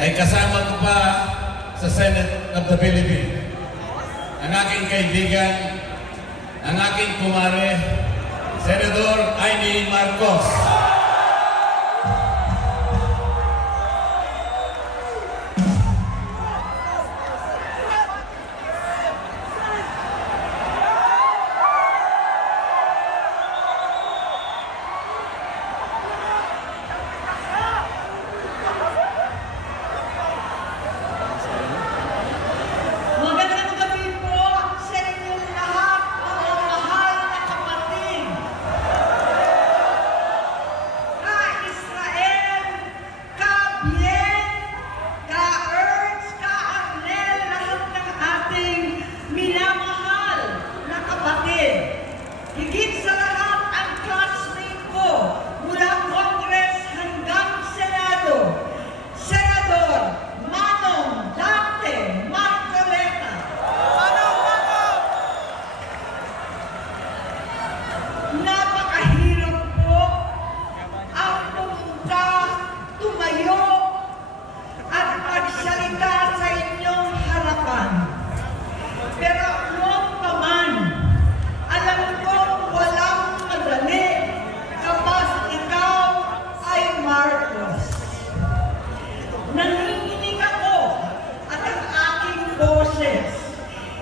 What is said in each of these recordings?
ay kasama ko pa sa Senate of the Philippines. Ang aking kaibigan, ang aking kumare, Senador Amy Marcos.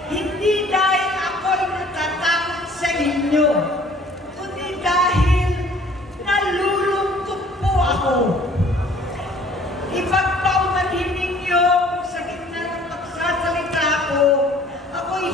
Hindi dahil ako'y natatakot sa inyo, kundi dahil nalulungkot po ako. Ipagpaumanhin ninyo sa gitna ng pagsasalita ko, ako'y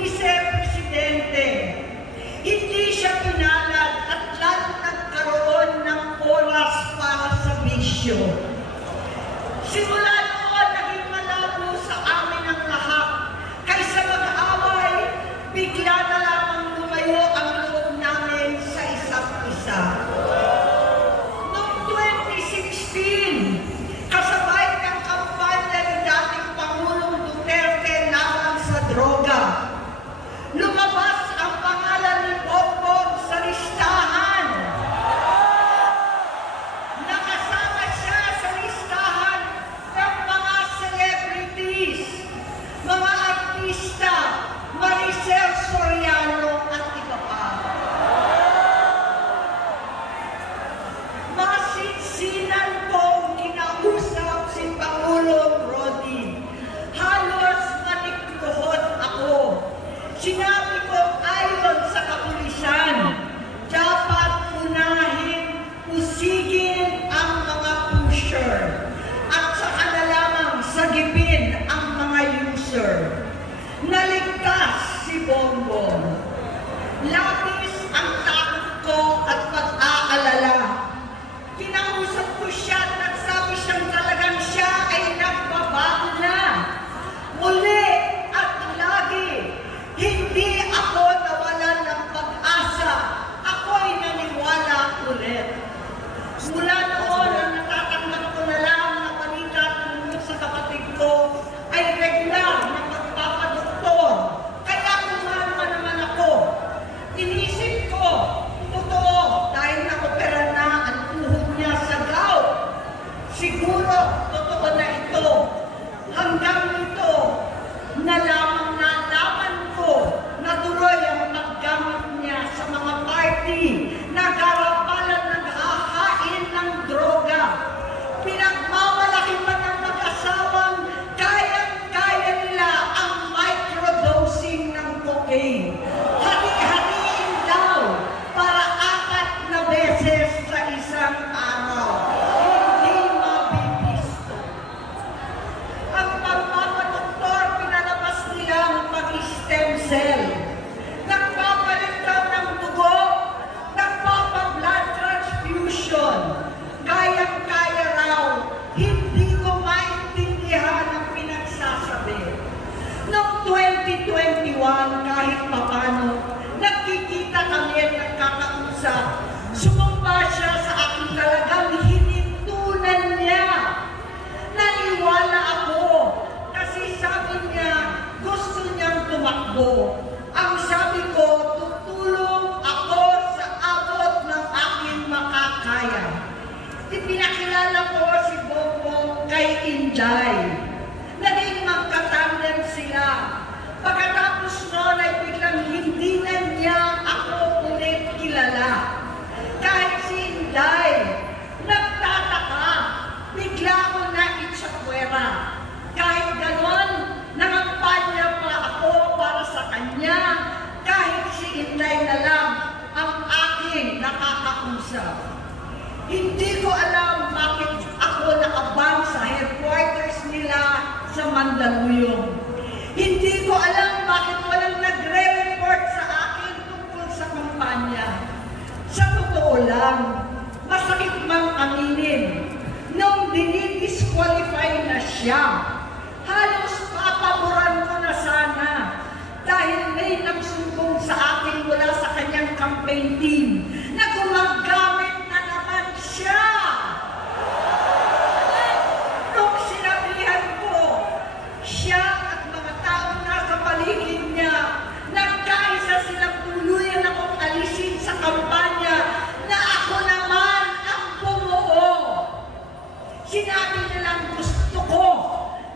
Vice Presidente. Hindi siya pinalad at lalo nagkaroon ng oras para sa bisyo. Simula noon, naging malabo sa amin ang lahat. Kaysa mag-away, bigla na lamang lumayo ang loob namin sa isa't isa. Noong 2016, kasabay ng kampanya ni dating Pangulong Duterte laban sa droga, lumabas ang pangalan ni Bongbong sa listahan. Nakasama siya sa listahan ng mga celebrities, mga artista, Maricel Soriano at iba pa. Masinsinan kong kinausap si Pangulong Rodi. Halos manikluhod ako. Sinabi ko ayon sa kapulisan, dapat unahin, usigin ang mga pusher at saka na lamang sagipin ang mga user. Naligtas si Bongbong. Labis ang takot ko at pag-aalala. Kinausap ko siya at nagsabi siyang talagang siya ay nagbabago na. Muli at lagi, hindi ako nawalan ng pag-asa. Ako'y naniwala ulit. Mula noon, ang natatanggap ko na lang na balita tungkol sa kapatid ko ay regular na magpapadoktor. Kaya kumalma naman ako. Inisip ko, totoo, dahil na-opera na ang tuhod niya sa gout. Siguro, totoo na ito. Hanggang nito, na lamang nalaman ko na tuloy ang paggamit niya sa mga party na garapalan naghahain ng droga. Pinagmamalaki pa ng mag-asawang kayang-kaya nila ang microdosing ng cocaine. Hati-hatiin daw para 4 na beses sa isang araw. Hindi mabibisto. Ang pagpapadoktor, pinalabas nila ang pag-stem cell. Nagpapalit daw ng dugo, nagpapa-blood transfusion. Kayang-kaya raw, hindi ko maintindihan ang pinagsasabi. Noong 2021, kahit papano, nagkikita kami at nagkakausap. Sumumpa siya sa akin, talagang hinintunan niya. Naniwala ako kasi sabi niya gusto niyang tumakbo. Ang sabi ko, tutulong ako sa abot ng aking makakaya. Ipinakilala ko si Bongbong kay Inday. Naging magkatandem sila. Pagkatapos noon ay biglang hindi na niya ako ulit kilala. Kahit si Inday, nagtataka, bigla ko na itsapwera. Kahit ganon, nangampanya pa ako para sa kanya. Kahit si Inday na lang ang aking nakakausap. Hindi ko alam bakit ako naabang sa headquarters nila sa Mandaluyong. Hindi ko alam bakit walang nagre-report sa akin tungkol sa kampanya. Sa totoo lang, masakit mang aminin, nung dinidisqualify na siya, halos papaboran ko na sana dahil may nagsumbong sa akin mula sa kanyang campaign team na gumagamit na naman siya. Nung sinabihan ko, siya at mga taong nasa paligid niya, nagkaisa silang tuluyan akong alisin sa kampanya na ako naman ang bumuo. Sinabi nilang gusto ko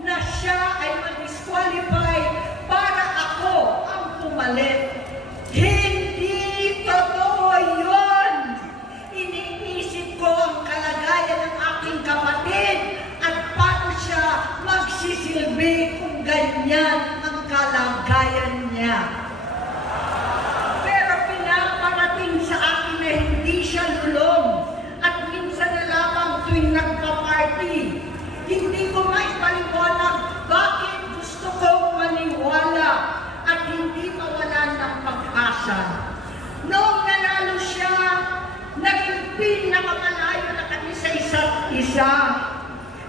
na siya ay mag-disqualify para ako ang pumalit. Hindi totoo yun! Iniisip ko ang kalagayan ng aking kapatid at paano siya magsisilbi kung ganyan ang kalagayan niya. Pero pinaparating sa akin na hindi siya lulong at minsan na lamang tuwing nagpa-party. Hindi ko maipaliwanag bakit gusto kong maniwala at hindi pag-asa. Noong nanalo siya, naging pinakamalayo na kami sa isa't isa.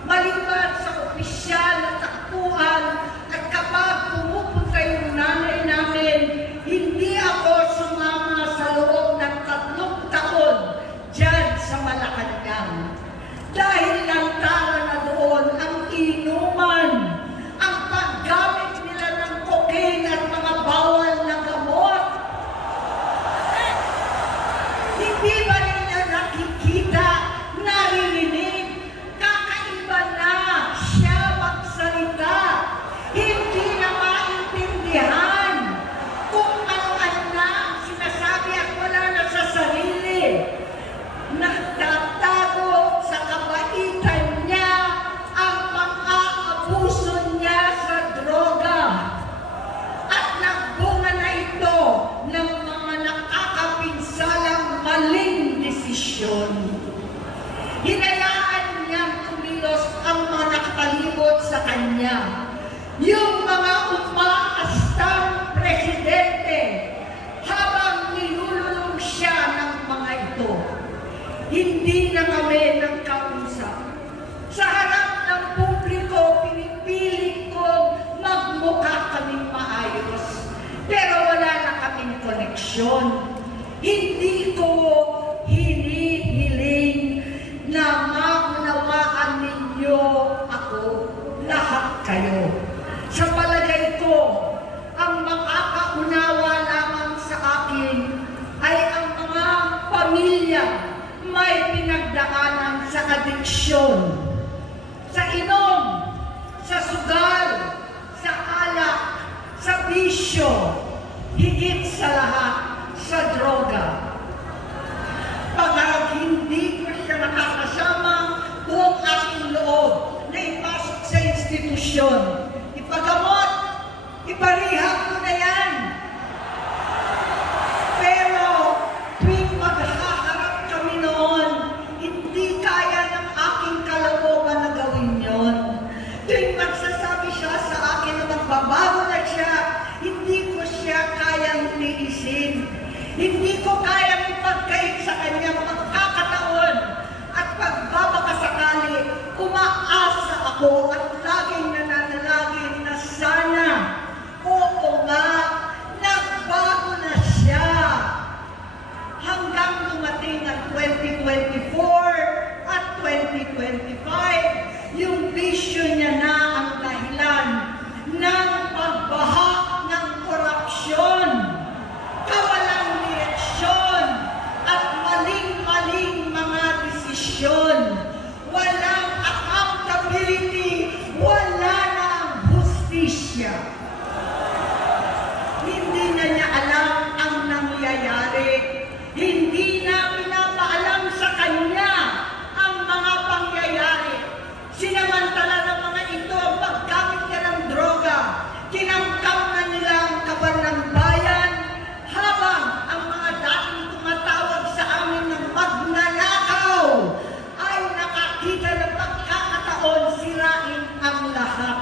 Maliban sa opisyal at takbuhan at kapag pumupunta yung nanay namin, hindi ako sumama sa loob ng 3 taon dyan sa Malacanang. Dahil lantaran na doon ang inuman, ang paggamit nila ng cocaine at mga bawal na gamot. Hindi ba nila nakikita, naririnig, kakaiba na siya magsalita, hindi na maintindihan kung ano-ano na sinasabi at wala na sa sarili. Nagtatago sa kabaitan niya ang pang-aabuso niya sa droga. At nagbunga na ito ng mga nakakapinsalang maling desisyon. Hinayaan niyang kumilos ang mga nakapalibot sa kanya. Yung mga umaastang presidente habang nilululong siya ng mga ito. Hindi na kami nagkausap. Sa harap ng publiko, pinipilit kong magmukha kaming maayos. Pero wala na kaming koneksyon. Hindi ko hinihiling na maunawaan ninyo ako, lahat kayo. Sa palagay ko, ang makakaunawa lamang sa akin ay ang mga pamilya may pinagdaanan sa adiksyon, sa inom, sa sugal, sa alak, sa bisyo, higit sa lahat, sa droga. Pag hindi ko siya nakakasama, buong aking loob na ipasok sa institusyon, ipagamot, iparihab ko na yan. Pero tuwing maghaharap kami noon, hindi kaya ng aking kalooban na gawin yon. Tuwing magsasabi siya sa akin na magbabago na siya, hindi ko siya kayang tiisin. Hindi ko kayang ipagkait sa kanyang pagkakataon at pagbabakasakali, umaasa ako at laging nananalangin na sana, oo nga, nagbago na siya. Hanggang dumating ang 2024 at 2025, yung bisyo niya na ang dahilan ng pagbaha ng korupsyon, kawalang direksyon, at maling-maling mga desisyon. Walang accountability, wala na ang hustisya. Hindi na niya alam ang nangyayari. Hindi na pinapaalam sa kanya ang mga pangyayari. Sinamantala ng mga ito ang paggamit niya ng droga. Kinamkam na nila ang kaban ng bayan habang ang mga dating tumatawag sa amin ng magnanakaw ay nakakita ng pagkakataon sirain ang lahat.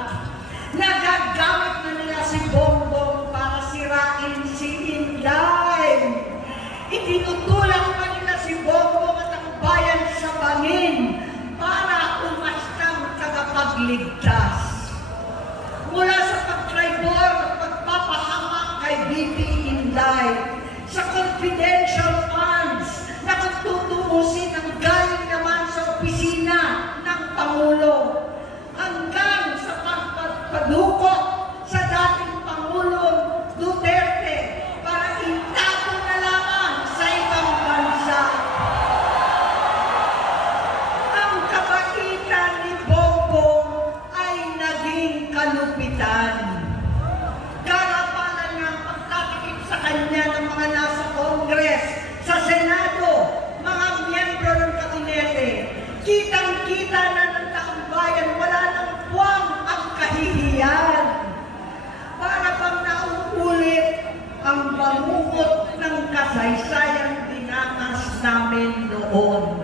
Nagagamit na nila si Bongbong para sirain si Inday. Itinutulak pa nila si Bongbong at ang bayan sa bangin para umastang tagapagligtas. Mula sa pagtraidor at pagpapahamak kay BP Inday, sa confidential funds na tutuusin ang galing naman sa opisina ng Pangulo, hanggang sa pagpadukot sa dating Pangulong Duterte para itago na lamang sa ibang bansa. Ang kabaitan ni Bongbong ay naging kalupitan. Karapalan ng pagtatakip sa kanya ng mga nasa Congress, sa Senado, mga miyembro ng kabinete. Kitang-kita na ng taong bayan, wala nang puwang ang kahihiyan. Para bang nauulit ang bangungot ng kasaysayang dinanas namin noon.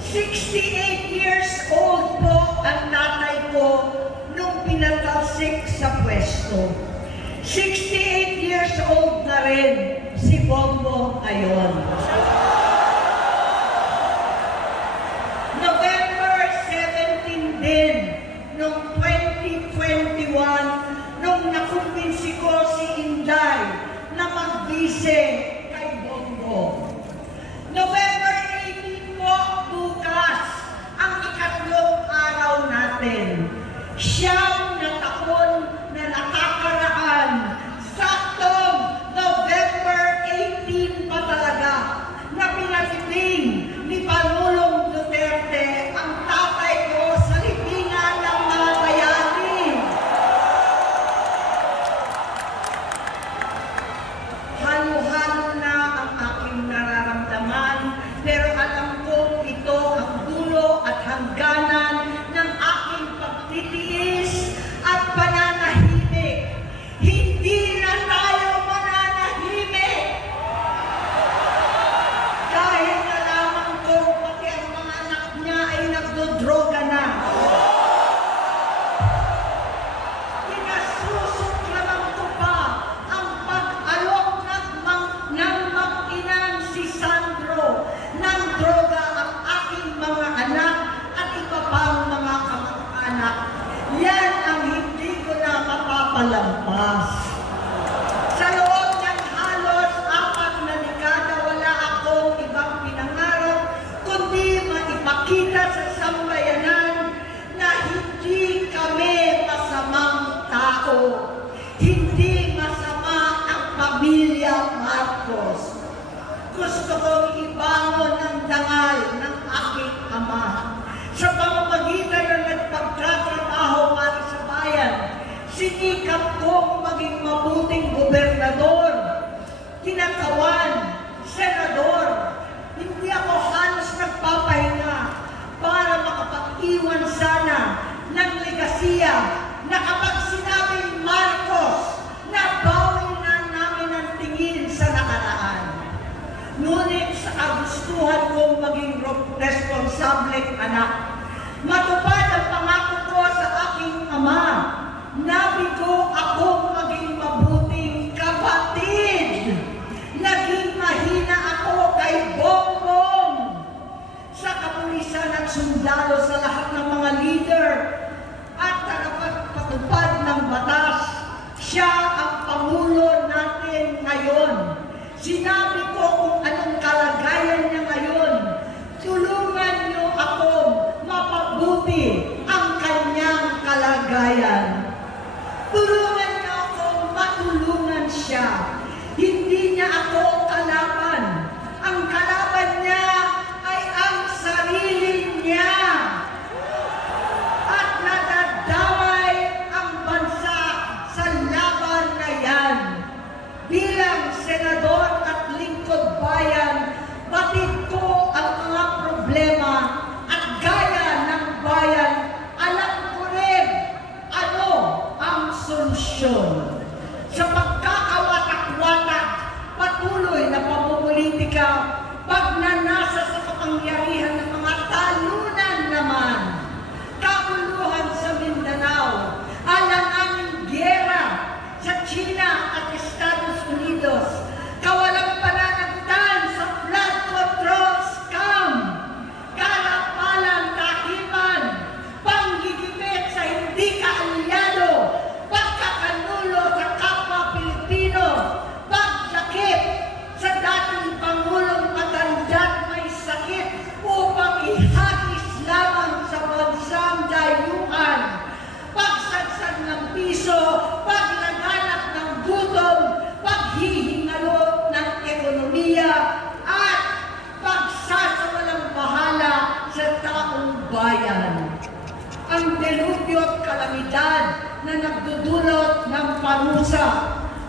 68 years old po ang tatay ko nung pinatalsik sa pwesto. 68 years old na rin si Bongbong ngayon. November 17 din, noong 2021, nung nakumbinsi ko si Inday na magbise kay Bongbong. November 18 po, bukas, ang ikatlong araw natin. Siyam na taon na nakakaraan, saktong November 18 pa talaga, na pinatiting ni Pangulong Duterte ang tatay ko sa libingan ng mga bayani. Halo-halo na ang aking nararamdaman, pero alam kong ito ang dulo at hangganan ng aking pagtitiis at pananahimik. Hindi na tayo mananahimik! Dahil nalaman ko pati ang mga anak niya ay nagdodroga na. Pinasusuklaman ko pa ang pag-alok ng mag-inang si Sandro ng droga ang aking mga anak at iba pang mga kamag-anak. Yan ang hindi ko na mapapalampas. Sa loob ng halos 4 na dekada, wala akong ibang pinangarap kundi maipakita sa sambayanan na hindi kami masamang tao. Hindi masama ang pamilya Marcos. Gusto kong ibangon ang dangal ng aking ama sa pamamagitan ng nagpagtatrabaho para sa bayan. Sinikap kong maging mabuting gobernador, kinakawan, senador. Hindi ako halos nagpapahinga para makapag-iwan sana ng legasiya na kapag sinabing Marcos, nabawi na namin ang tingin sa nakaraan. Ngunit sa kagustuhan kong maging responsableng anak, matupad ang pangako ko sa aking ama, nabigo akong maging mabuting kapatid. Naging mahina ako kay Bongbong sa kapulisan at sundalo, sa lahat ng mga leader at tagapagpatupad ng batas. Siya ang Pangulo natin ngayon. Sinabi ko kung anong kalagayan niya ngayon. Tulungan niyo akong mapabuti ang kanyang kalagayan. Tulungan niyo akong matulungan siya. Hindi niya ako kalaban. Ang kalaban niya ay ang sarili niya. At nadadamay ang bansa sa laban na yan. Bilang senador at lingkod bayan, batid ko ang mga problema at gaya ng bayan, alam ko rin ano ang solusyon. Sa pagkakawatak-watak, patuloy na pamumulitika, pagnanasa sa kapangyarihan ng mga talunan naman, kabuluhan sa Mindanao, alanganing giyera sa China at Estados Unidos, kawalang pananagutan sa flood control scam, karapalang kahiman, panggigipit sa hindi kaalyado, pagkakanulo sa kapwa Pilipino, pagdakip sa dating Pangulong matanda't may sakit upang ihagis lamang sa bansang dayuhan, pagsadsad ng piso, paglaganap ng gutom, paghihingalot ng ekonomiya, at pagsasawalang bahala sa taong bayan. Ang delubyo at kalamidad na nagdudulot ng parusa,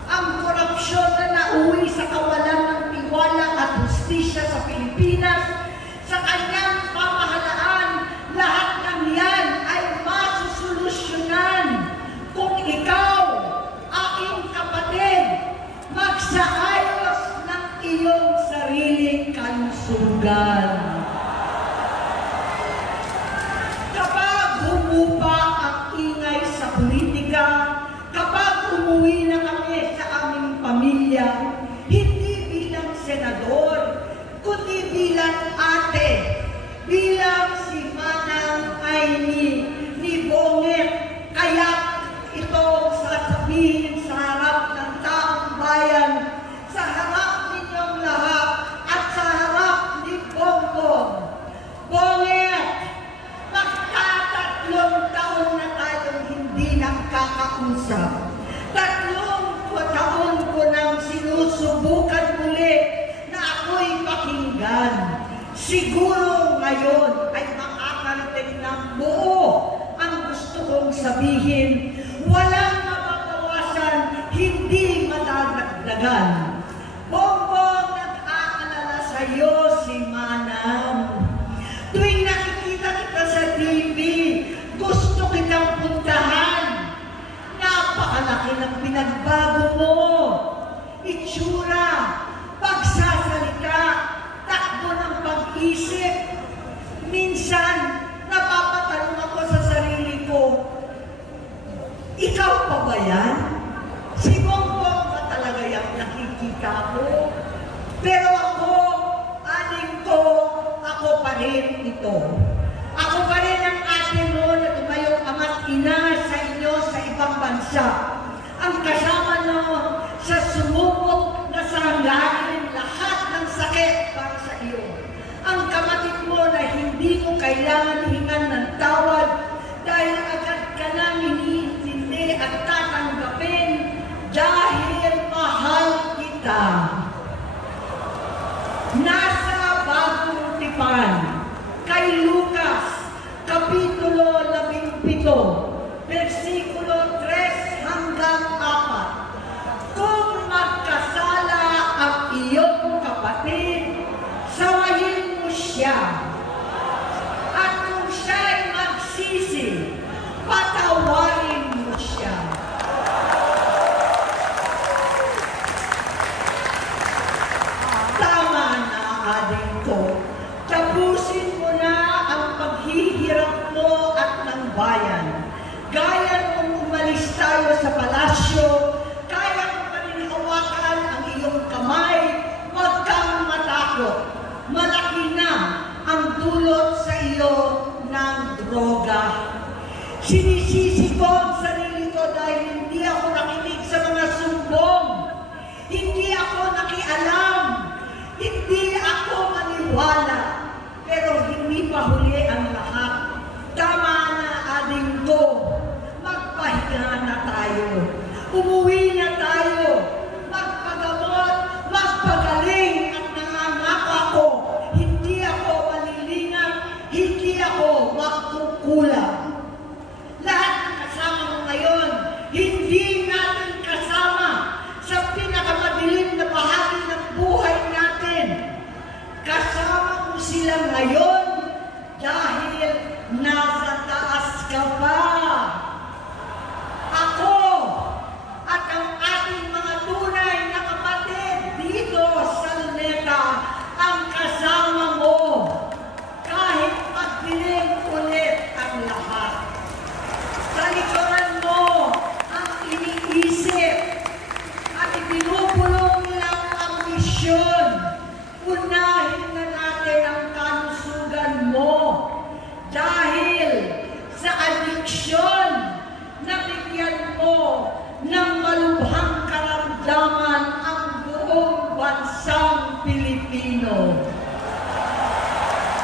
ang korupsyon na nauwi sa kawalan ng tiwala at hustisya sa Pilipinas, sa kanyang pamahalaan, lahat ng yan ay masusolusyonan kung ikaw, aking kapatid, magsaayos ng iyong sariling kalusugan. Kapag humupa ang ingay sa politika, kapag umuwi na kami sa aming pamilya, hindi ni Bonget. Kaya ito sasabihin sa harap ng taong bayan, sa harap ninyong lahat, at sa harap ni Bongbong. Bonget, magtatatlong taon na tayong hindi nakakausap. 3 taon ko nang sinusubukan muli na ako'y pakinggan. Siguro ngayon ay makakarating ng buo ang gusto kong sabihin. Walang mababawasan, hindi madadagdagan. Bongbong, nag-aalala sa iyo si Manang. Tuwing nakikita kita sa TV, gusto kitang puntahan. Napakalaki ng pinagbago mo. Itsura, pagsasalita, takbo ng pag-isip. Minsan, napapatanong ako sa sarili ko, ikaw pa ba yan? Si Bongbong ba talaga yung nakikita ko? Pero ako, aling ko, ako pa rin ito. Ako pa rin ang ate mo na tumayong ama't ina sa inyo sa ibang bansa. Ang kasama nyo sa sumubok na sanggahin lahat ng sakit para sa iyo. Ang kapatid mo na hindi mo kailangan hingan ng tawad dahil agad ka nang iniintindi at tatanggapin dahil mahal kita. Nasa Bagong Tipan, kay Lucas, Kapitulo 17, versikulo 3 hanggang 4. Kung magkasala ang iyong kapatid, sawayin mo siya. At kung siya'y magsisi, patawarin mo siya. Tama na, aling ko. Tapusin mo na ang paghihirap mo at ng bayan. Gaya nung umalis tayo sa palasyo, kaya mo pa rin hawakan ang iyong kamay, huwag kang matakot. Malaki na ang dulot sa iyo ng droga. Sinisisi ko ang sarili ko dahil hindi ako nakinig sa mga sumbong. Hindi ako nakialam. Hindi ako maniwala. Pero hindi pa huli ang lahat. Tama na, aling ko. Magpahinga na tayo. Umuwi na tayo. Magpagamot, magpagaling at nangangako ako. Hindi ako malilinang, hindi ako magkukulang. Lahat ng kasama mo ngayon, hindi natin kasama sa pinakamadilim na bahagi ng buhay natin. Kasama mo sila ngayon dahil nasa taas ka pa. Ako at ang ating mga tunay na kapatid dito sa Luneta ang kasama mo kahit magdilim ulit ang lahat. Talikuran mo ang iniisip at ibinubulong nilang ambisyon. Unahin na natin ang kalusugan mo dahil sa adiksyon na bigyan mo ng malubhang karamdaman ang buong bansang Pilipino.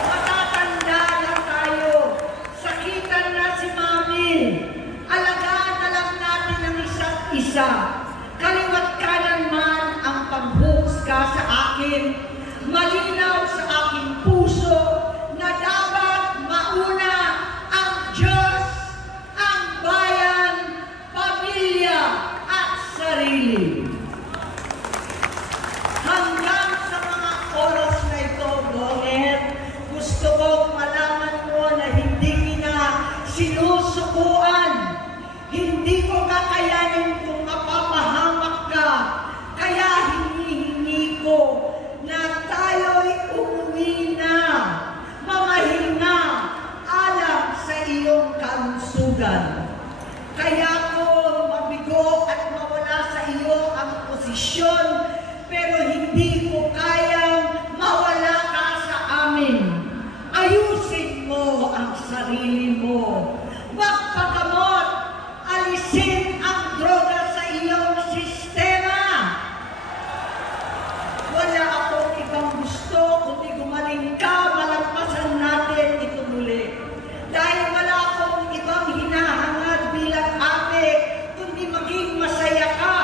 Matatanda na tayo, sakitan na si Mami, alagaan na lang natin ang isa't isa. Kaliwat kanan man ang panghuhusga sa akin, malinaw sa aking puso na dapat mauna ang Diyos, ang bayan, pamilya at sarili. Hanggang sa mga oras na ito, Bonget, gusto kong malaman mo na hindi na sinusukuan. Hindi ko kakayanin kung mapapahamak ka. Kaya hinihingi ko na tayo'y umuwi na, mamahinga, alam sa iyong kalusugan. Kaya ko mabigo at mawala sa iyo ang posisyon, pero hindi ko kayang mawala ka sa amin. Ayusin mo ang sarili mo. magaling ka, malampasan natin ito muli. Dahil wala akong ibang hinahangad bilang ate, kundi maging masaya ka,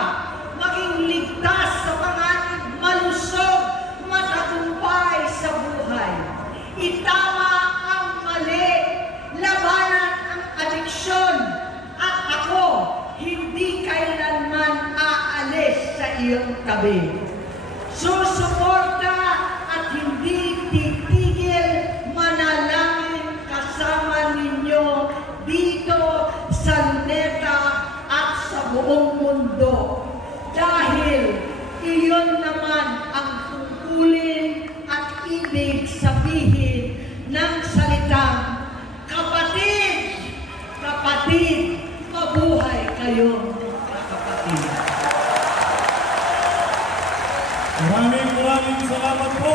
maging ligtas sa panganib, malusog, matagumpay sa buhay. Itama ang mali, labanan ang adiksyon, at ako hindi kailanman aalis sa iyong tabi. Susuporta at hindi titigil, manalangin kasama ninyo dito sa Luneta at sa buong mundo. Dahil iyon naman ang tungkulin at ibig sabihin ng salitang kapatid, kapatid, mabuhay kayo, kapatid. Maraming salamat po.